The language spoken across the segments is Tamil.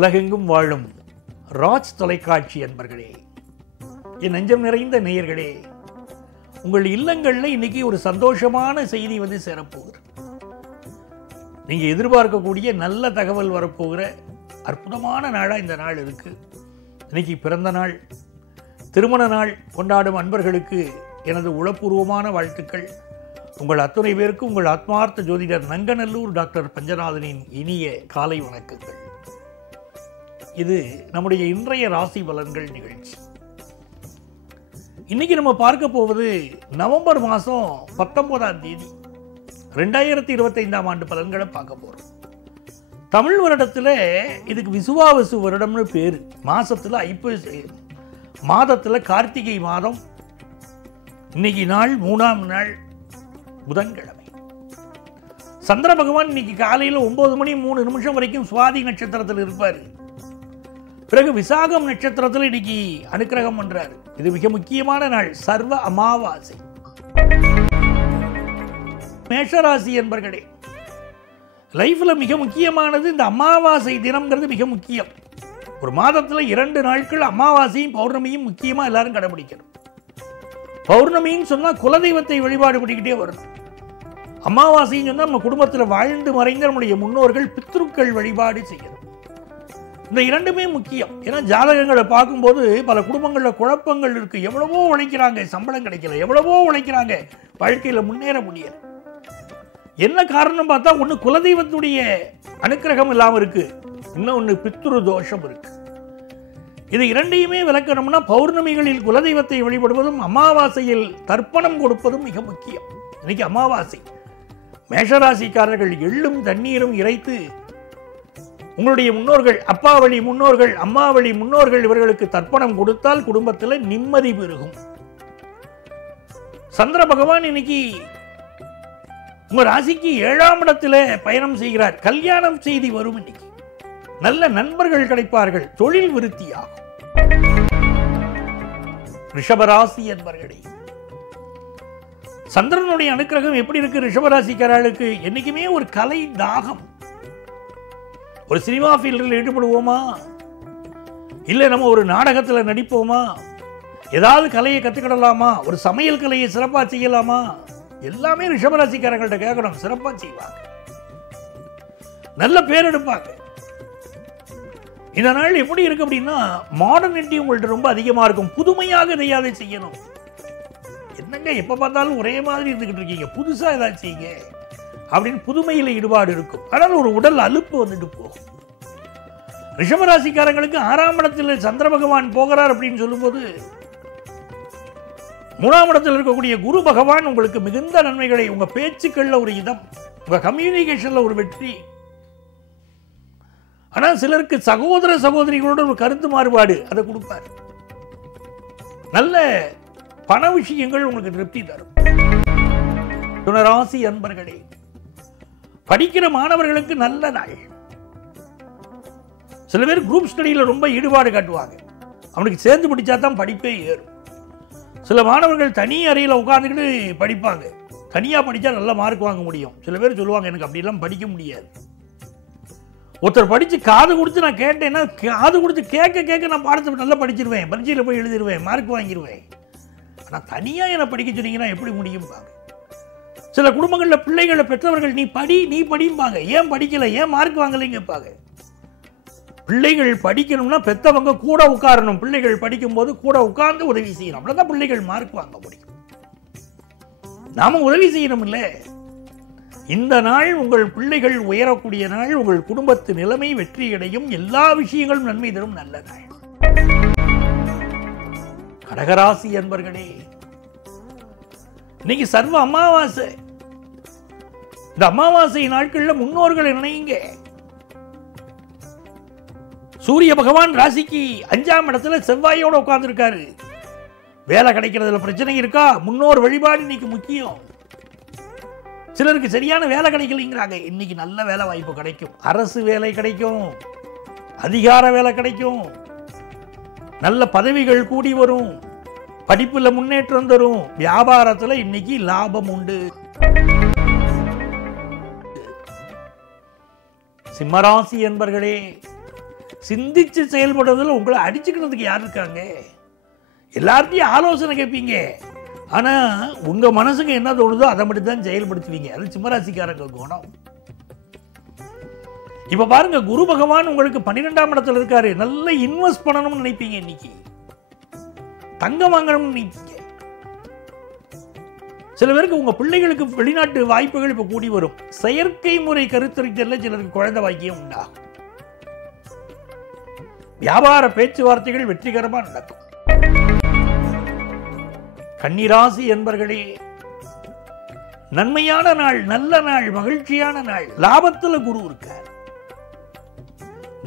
உலகெங்கும் வாழும் ராஜ் தொலைக்காட்சி அன்பர்களே, என் நெஞ்சம் நிறைந்த நேயர்களே, உங்கள் இல்லங்களில் இன்னைக்கு ஒரு சந்தோஷமான செய்தி வந்து சேரப்போகுது. நீங்க எதிர்பார்க்கக்கூடிய நல்ல தகவல் வரப்போகிற அற்புதமான நாளா இந்த நாள் இருக்கு. இன்னைக்கு பிறந்த நாள், திருமண நாள் கொண்டாடும் அன்பர்களுக்கு எனது உளப்பூர்வமான வாழ்த்துக்கள். உங்கள் அத்துணை பேருக்கு உங்கள் ஆத்மார்த்த ஜோதிடர் நங்கநல்லூர் டாக்டர் பஞ்சநாதனின் இனிய காலை வணக்கங்கள். இது நம்முடைய இன்றைய ராசி பலன்கள் நிகழ்ச்சி. இன்னைக்கு நம்ம பார்க்க போவது நவம்பர் மாதம் 19ஆம் தேதி 2025ஆம் ஆண்டு பலன்களை பார்க்க போறோம். தமிழ் வருடத்தில் இதுக்கு விசுவாவசு வருடம்னு பேரு. மாசத்துல ஐப்பசி, மாதத்துல கார்த்திகை மாதம். இன்னைக்கு நாள் 3ஆம் நாள், புதன்கிழமை. சந்திர பகவான் இன்னைக்கு காலையில் 9 மணி 3 நிமிஷம் வரைக்கும் சுவாதி நட்சத்திரத்தில் இருப்பார். பிறகு விசாகம் நட்சத்திரத்தில் இன்னைக்கு அனுக்கிரகம் பண்றாரு. இது மிக முக்கியமான நாள், சர்வ அமாவாசை. மேஷராசி என்பர்களே, லைஃப்ல மிக முக்கியமானது இந்த அமாவாசை தினம்ங்கிறது மிக முக்கியம். ஒரு மாதத்துல 2 நாட்கள் அமாவாசையும் பௌர்ணமியும் முக்கியமா எல்லாரும் கடைபிடிக்கணும். பௌர்ணமின்னு சொன்னா குலதெய்வத்தை வழிபாடு பண்ணிக்கிட்டே வரணும். அமாவாசைன்னு சொன்னா நம்ம குடும்பத்தில் வாழ்ந்து மறைந்த நம்முடைய முன்னோர்கள் பித்ருக்கள் வழிபாடு செய்யணும். இந்த இரண்டுமே முக்கியம். ஏன்னா ஜாதகங்களை பார்க்கும்போது பல குடும்பங்களில் குழப்பங்கள் இருக்கு. எவ்வளவோ உழைக்கிறாங்க, சம்பளம் கிடைக்கல. எவ்வளவோ உழைக்கிறாங்க, வாழ்க்கையில் முன்னேற முடியல. என்ன காரணம் பார்த்தா, ஒன்று குலதெய்வத்துடைய அனுக்கிரகம் இல்லாமல் இருக்கு, இன்னொன்று பித்ரு தோஷம் இருக்கு. இது இரண்டையுமே விளக்கணும்னா பௌர்ணமிகளில் குலதெய்வத்தை வழிபடுவதும் அமாவாசையில் தர்ப்பணம் கொடுப்பதும் மிக முக்கியம். இன்னைக்கு அமாவாசை. மேஷராசிக்காரர்கள் எள்ளும் தண்ணீரும் இறைத்து உங்களுடைய முன்னோர்கள், அப்பா வழி முன்னோர்கள், அம்மா வழி முன்னோர்கள், இவர்களுக்கு தர்ப்பணம் கொடுத்தால் குடும்பத்தில் நிம்மதி பெருகும். சந்திர பகவான் இன்னைக்கு உங்க ராசிக்கு 7ஆம் இடத்துல பயணம் செய்கிறார். கல்யாணம் செய்தி வரும். இன்னைக்கு நல்ல நண்பர்கள் கிடைப்பார்கள், தொழில் விருத்தியாகும். ரிஷபராசி என்பர்களே, சந்திரனுடைய அனுக்கிரகம் எப்படி இருக்கு ரிஷபராசிக்காரர்களுக்கு? என்னைக்குமே ஒரு கலை தாகம். ஒரு சினிமா ஃபீல்டில் ஈடுபடுவோமா, இல்லை நம்ம ஒரு நாடகத்தில் நடிப்போமா, ஏதாவது கலையை கற்றுக்கிடலாமா, ஒரு சமையல் கலையை சிறப்பாக செய்யலாமா, எல்லாமே ரிஷபராசிக்காரங்கள்ட்ட கேட்கணும். சிறப்பாக செய்வாங்க, நல்ல பேர் எடுப்பாங்க. இந்த நாள் எப்படி இருக்கு அப்படின்னா, மாடர்னிட்டி உங்கள்ட்ட ரொம்ப அதிகமாக இருக்கும். புதுமையாக எதையாவது செய்யணும். என்னங்க எப்போ பார்த்தாலும் ஒரே மாதிரி இருந்துகிட்டு இருக்கீங்க, புதுசாக ஏதாவது செய்யுங்க அப்படின்னு புதுமையில் ஈடுபாடு இருக்கும். ஆனால் ஒரு உடல் அலுப்பு வந்துட்டு போகும். ரிஷபராசிக்காரங்களுக்கு 6ஆம் இடத்தில் சந்திர பகவான் போகிறார் அப்படின்னு சொல்லும்போது, 3ஆம் இடத்தில் இருக்கக்கூடிய குரு பகவான் உங்களுக்கு மிகுந்த நன்மைகளை, உங்க பேச்சுக்கள்ல ஒரு இதம், உங்க கம்யூனிகேஷன்ல ஒரு வெற்றி. ஆனால் சிலருக்கு சகோதர சகோதரிகளோட ஒரு கருத்து மாறுபாடு, அதை கொடுப்பார். நல்ல பண விஷயங்கள் உங்களுக்கு திருப்தி தரும். துணராசி அன்பர்களே, படிக்கிற மாணவர்களுக்கு நல்ல நாள். சில பேர் குரூப் ஸ்டடியில் ரொம்ப ஈடுபாடு காட்டுவாங்க. அவனுக்கு சேர்ந்து படித்தா தான் படிப்பே ஏறும். சில மாணவர்கள் தனி அறையில் உட்காந்துக்கிட்டு படிப்பாங்க. தனியாக படித்தா நல்ல மார்க் வாங்க முடியும். சில பேர் சொல்லுவாங்க, எனக்கு அப்படிலாம் படிக்க முடியாது. ஒருத்தர் படித்து காது கொடுத்து நான் கேட்டேன்னா, காது கொடுத்து கேட்க கேட்க நான் பாடத்தை நல்லா படிச்சிருவேன், பரீட்சையில் போய் எழுதிடுவேன், மார்க் வாங்கிடுவேன். ஆனால் தனியாக என்னை படிக்க சொன்னீங்கன்னா எப்படி முடியும் பாங்க. சில குடும்பங்களில் பிள்ளைகளை பெற்றவர்கள் நீ படிம்பாங்க. ஏன் படிக்கல, ஏன் மார்க் வாங்கலைன்னு கேட்பாங்க. பிள்ளைகள் படிக்கணும்னா பெற்றவங்க கூட உட்காரணும். பிள்ளைகள் படிக்கும் போது கூட உட்கார்ந்து உதவி செய்யணும். அப்படிதான் பிள்ளைகள் மார்க் வாங்க முடியும். நாம உதவி செய்யணும் இல்ல. இந்த நாள் உங்கள் பிள்ளைகள் உயரக்கூடிய நாள். உங்கள் குடும்பத்து நிலைமை வெற்றி அடையும். எல்லா விஷயங்களும் நன்மை தரும் நல்ல நாள். கடகராசி என்பர்களே, இன்னைக்கு சர்வ அமாவாசை. இந்த அமாவாசை நாட்கள்ல முன்னோர்களை நினைங்க. சூரிய பகவான் ராசிக்கு 5ஆம் இடத்துல செவ்வாயோட உட்கார்ந்து இருக்காரு. வேலை கிடைக்கிறதுல பிரச்சனை இருக்கா? முன்னோர் வழிபாடு இன்னைக்கு முக்கியம். சிலருக்கு சரியான வேலை கிடைக்கலைங்கிறாங்க. இன்னைக்கு நல்ல வேலை வாய்ப்பு கிடைக்கும். அரசு வேலை கிடைக்கும், அதிகார வேலை கிடைக்கும், நல்ல பதவிகள் கூடி வரும், படிப்புல முன்னேற்றம் தரும், வியாபாரத்துல இன்னைக்கு லாபம் உண்டு. சிம்மராசி என்பர்களே, சிந்திச்சு செயல்படுறதுல உங்களை அடிச்சுக்கிறதுக்கு யார் இருக்காங்க? எல்லார்ட்டையும் ஆலோசனை கேட்பீங்க, ஆனா உங்க மனசுக்கு என்ன தோணுதோ அதை மட்டும் தான் செயல்படுத்துவீங்க. அது சிம்மராசிக்காரங்க குணம். இப்ப பாருங்க, குரு பகவான் உங்களுக்கு 12ஆம் இடத்துல இருக்காரு. நல்லா இன்வெஸ்ட் பண்ணணும்னு நினைப்பீங்க, இன்னைக்கு தங்கம் வாங்கணும்னு நினைப்பீங்க. சில பேருக்கு உங்க பிள்ளைகளுக்கு வெளிநாட்டு வாய்ப்புகள் இப்ப கூடி வரும். செயற்கை முறை கருத்தரித்தல்ல சிலருக்கு குழந்தை வாக்கியம் உண்டாகும். வியாபார பேச்சுவார்த்தைகள் வெற்றிகரமா நடக்கும். கன்னிராசி என்பர்களே, நன்மையான நாள், நல்ல நாள், மகிழ்ச்சியான நாள். லாபத்துல குரு இருக்கார்.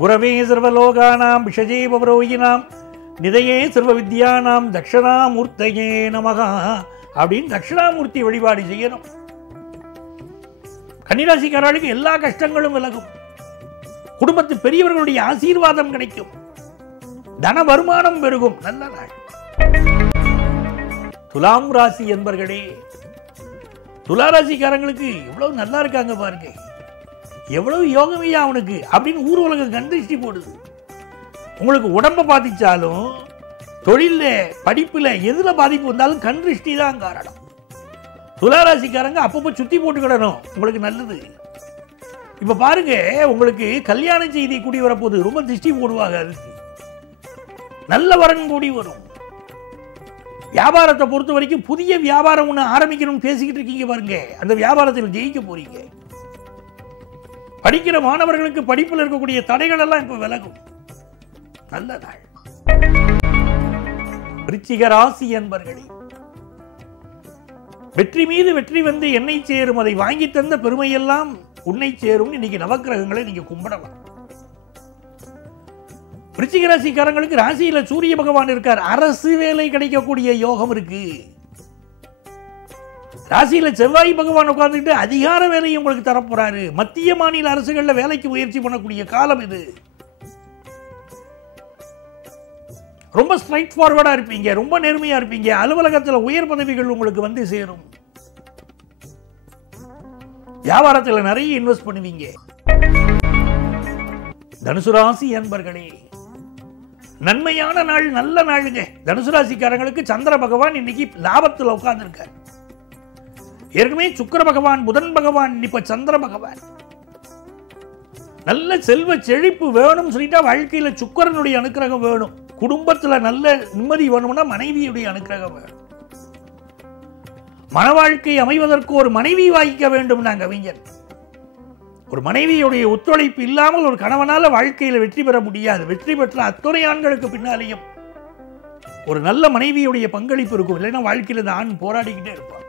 குரவே சர்வலோகானாம் விஷஜே பவரோகினாம் நிதையே சர்வ வித்யானாம் தட்சிணாமூர்த்தையே நமகா அப்படின்னு தட்சிணாமூர்த்தி வழிபாடு செய்யணும். கன்னிராசிக்காரர்களுக்கு எல்லா கஷ்டங்களும் விலகும். குடும்பத்து பெரியவர்களுடைய ஆசீர்வாதம் கிடைக்கும். தன வருமானம் பெருகும். நல்ல நாள். துலாம் ராசி என்பர்களே, துளாராசிக்காரங்களுக்கு எவ்வளவு நல்லா இருக்காங்க பாருங்க. எவ்வளவு யோகமையா அவனுக்கு அப்படின்னு ஊர் உலகம் கண்டிஷ்டி போடுது. உங்களுக்கு உடம்ப பாதிச்சாலும், தொழில, படிப்புல எதுல பாதிப்பு வந்தாலும் கண்டிஷ்டி தான் காரணம். துளாராசிக்காரங்க அப்பப்போ சுத்தி போட்டுக்கிடணும், உங்களுக்கு நல்லது. இப்ப பாருங்க, உங்களுக்கு கல்யாண செய்தி கூடி வரப்போகுது. ரொம்ப திருஷ்டி போடுவாங்க, அதுக்கு நல்ல வரன் கூடி வரும். வியாபாரத்தை பொறுத்த வரைக்கும் புதிய வியாபாரம் ஒன்று ஆரம்பிக்கணும்னு பேசிக்கிட்டு இருக்கீங்க பாருங்க, அந்த வியாபாரத்தில் ஜெயிக்க போறீங்க. படிக்கிற மாணவர்களுக்கு படிப்பில் இருக்கக்கூடிய தடைகள் எல்லாம் இப்ப விலகும். நல்ல நாள். விருச்சிக ராசி என்பர்களே, வெற்றி மீது வெற்றி வந்து என்னை சேரும், அதை வாங்கி தந்த பெருமையெல்லாம் உன்னை சேரும். இன்னைக்கு நவக்கிரகங்களை நீங்க கும்பிடலாம். விருச்சிக ராசிக்காரங்களுக்கு ராசியில சூரிய பகவான் இருக்கார். அரசு வேலை கிடைக்கக்கூடிய யோகம் இருக்கு. ராசியில செவ்வாய் பகவான் உட்கார்ந்துட்டு அதிகார வேலையை உங்களுக்கு தரப்போறாரு. மத்திய மாநில அரசுகள்ல வேலைக்கு முயற்சி பண்ணக்கூடிய காலம் இது. ரொம்ப ஸ்ட்ரைட் ஃபார்வர்டா இருப்பீங்க, ரொம்ப நேர்மையா இருப்பீங்க. அலுவலகத்தில் உயர் பதவிகள் உங்களுக்கு வந்து சேரும். வியாபாரத்தில் நிறைய இன்வெஸ்ட் பண்ணுவீங்க. தனுசு ராசி என்பர்களே, நன்மையான நாள், நல்ல நாளுங்க. தனுசு ராசிக்காரங்களுக்கு சந்திர பகவான் இன்னைக்கு லாபத்தில் உட்கார்ந்து இருக்கார். ஏற்கனவே சுக்கிர பகவான், புதன் பகவான், இப்ப சந்திர பகவான். நல்ல செல்வ செழிப்பு வேணும் சொல்லிட்டா வாழ்க்கையில சுக்கிரனுடைய அனுக்கிரகம் வேணும். குடும்பத்துல நல்ல நிம்மதி வேணும்னா மனைவியுடைய அனுக்கிரகம் வேணும். மன வாழ்க்கை அமைவதற்கு ஒரு மனைவி வாய்க்க வேண்டும். நாங்க கவிஞன், ஒரு மனைவியுடைய ஒத்துழைப்பு இல்லாமல் ஒரு கணவனால வாழ்க்கையில வெற்றி பெற முடியாது. வெற்றி பெற்ற அத்துணை ஆண்களுக்கு பின்னாலேயும் ஒரு நல்ல மனைவியுடைய பங்களிப்பு இருக்கும். இல்லைன்னா வாழ்க்கையில இந்த ஆண் போராடிக்கிட்டே இருப்பான்.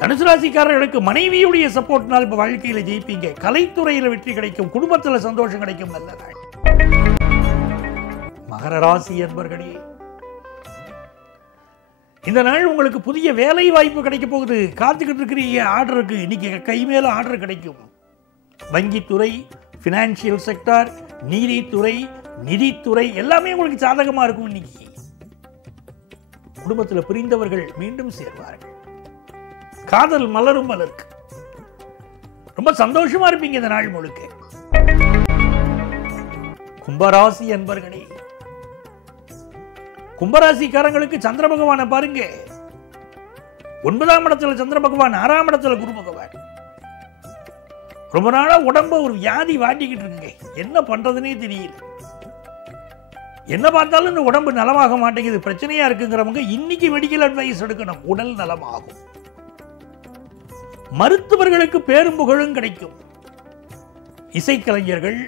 தனுசு ராசிக்காரர்களுக்கு மனைவியுடைய சப்போர்ட்னால் இப்ப வாழ்க்கையில ஜெயிப்பீங்க. கலைத்துறையில வெற்றி கிடைக்கும். குடும்பத்துல சந்தோஷம் கிடைக்கும். நல்ல நாள். மகர ராசி என்பர்களே, இந்த நாள் உங்களுக்கு புதிய வேலை வாய்ப்பு கிடைக்க போகுது. காத்துக்கிட்டு இருக்கிறீங்க ஆர்டருக்கு. இன்னைக்கு கை மேல ஆர்டர் கிடைக்கும். வங்கித்துறை, பினான்சியல் செக்டார், நீதித்துறை, நிதித்துறை எல்லாமே உங்களுக்கு சாதகமா இருக்கும். இன்னைக்கு குடும்பத்தில் பிரிந்தவர்கள் மீண்டும் சேர்வார்கள். காதல் மலரும் மலருக்கு. ரொம்ப சந்தோஷமா இருப்பீங்க இந்த நாள் முழுக்க. கும்பராசி என்பர்களே, கும்பராசிக்காரங்களுக்கு சந்திர பகவானை பாருங்க. 9ஆம் இடத்துல சந்திர பகவான், 6ஆம் இடத்துல குரு பகவான். ரொம்ப நாளா உடம்ப ஒரு வியாதி வாட்டிக்கிட்டு இருக்குங்க. என்ன பண்றதுன்னே தெரியல. என்ன பார்த்தாலும் இந்த உடம்பு நலமாக மாட்டேங்குது, பிரச்சனையா இருக்குங்கிறவங்க இன்னைக்கு மெடிக்கல் அட்வைஸ் எடுக்கணும். உடல் நலமாகும். மருத்துவர்களுக்கு பேரும் புகழும் கிடைக்கும். இசைக்கலைஞர்கள்,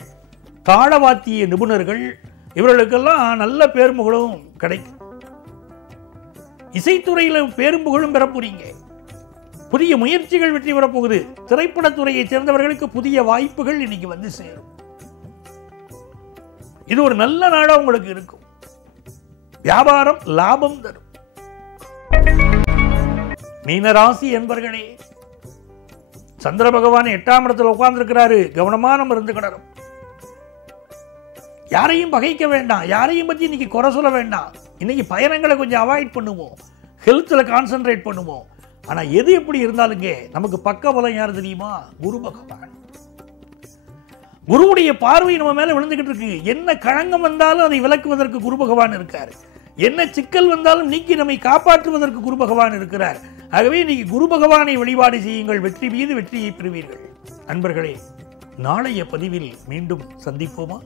தாளவாத்திய நிபுணர்கள், இவர்களுக்கெல்லாம் நல்ல பேரும் புகழும் கிடைக்கும். இசைத்துறையில பேரும் புகழும் பெற போறீங்க. புதிய முயற்சிகள் வெற்றி பெறப்போகுது. திரைப்படத்துறையை சேர்ந்தவர்களுக்கு புதிய வாய்ப்புகள் இன்னைக்கு வந்து சேரும். இது ஒரு நல்ல நாளா உங்களுக்கு இருக்கும். வியாபாரம் லாபம் தரும். மீனராசி என்பர்களே, சந்திர பகவான் 8ஆம் இடத்துல உட்கார்ந்து இருக்கிறாரு. கவனமா நம்ம இருந்து கிடக்கும். யாரையும் பகைக்க வேண்டாம். யாரையும் பத்தி இன்னைக்கு குறை சொல்ல வேண்டாம். இன்னைக்கு பயணங்களை கொஞ்சம் அவாய்ட் பண்ணுவோம். ஹெல்த்ல கான்சென்ட்ரேட் பண்ணுவோம். ஆனா எது எப்படி இருந்தாலுங்க நமக்கு பக்க பலம் யார் தெரியுமா? குரு பகவான். குருவுடைய பார்வை நம்ம மேல விழுந்துகிட்டு இருக்கு. என்ன களங்கம் வந்தாலும் அதை விளக்குவதற்கு குரு பகவான் இருக்கார். என்ன சிக்கல் வந்தாலும் நீக்கி நம்மை காப்பாற்றுவதற்கு குரு பகவான் இருக்கிறார். ஆகவே நீங்க குரு பகவானை வழிபாடு செய்யுங்கள், வெற்றி மீது வெற்றியை பெறுவீர்கள். நண்பர்களே, நாளைய பதிவில் மீண்டும் சந்திப்போமா?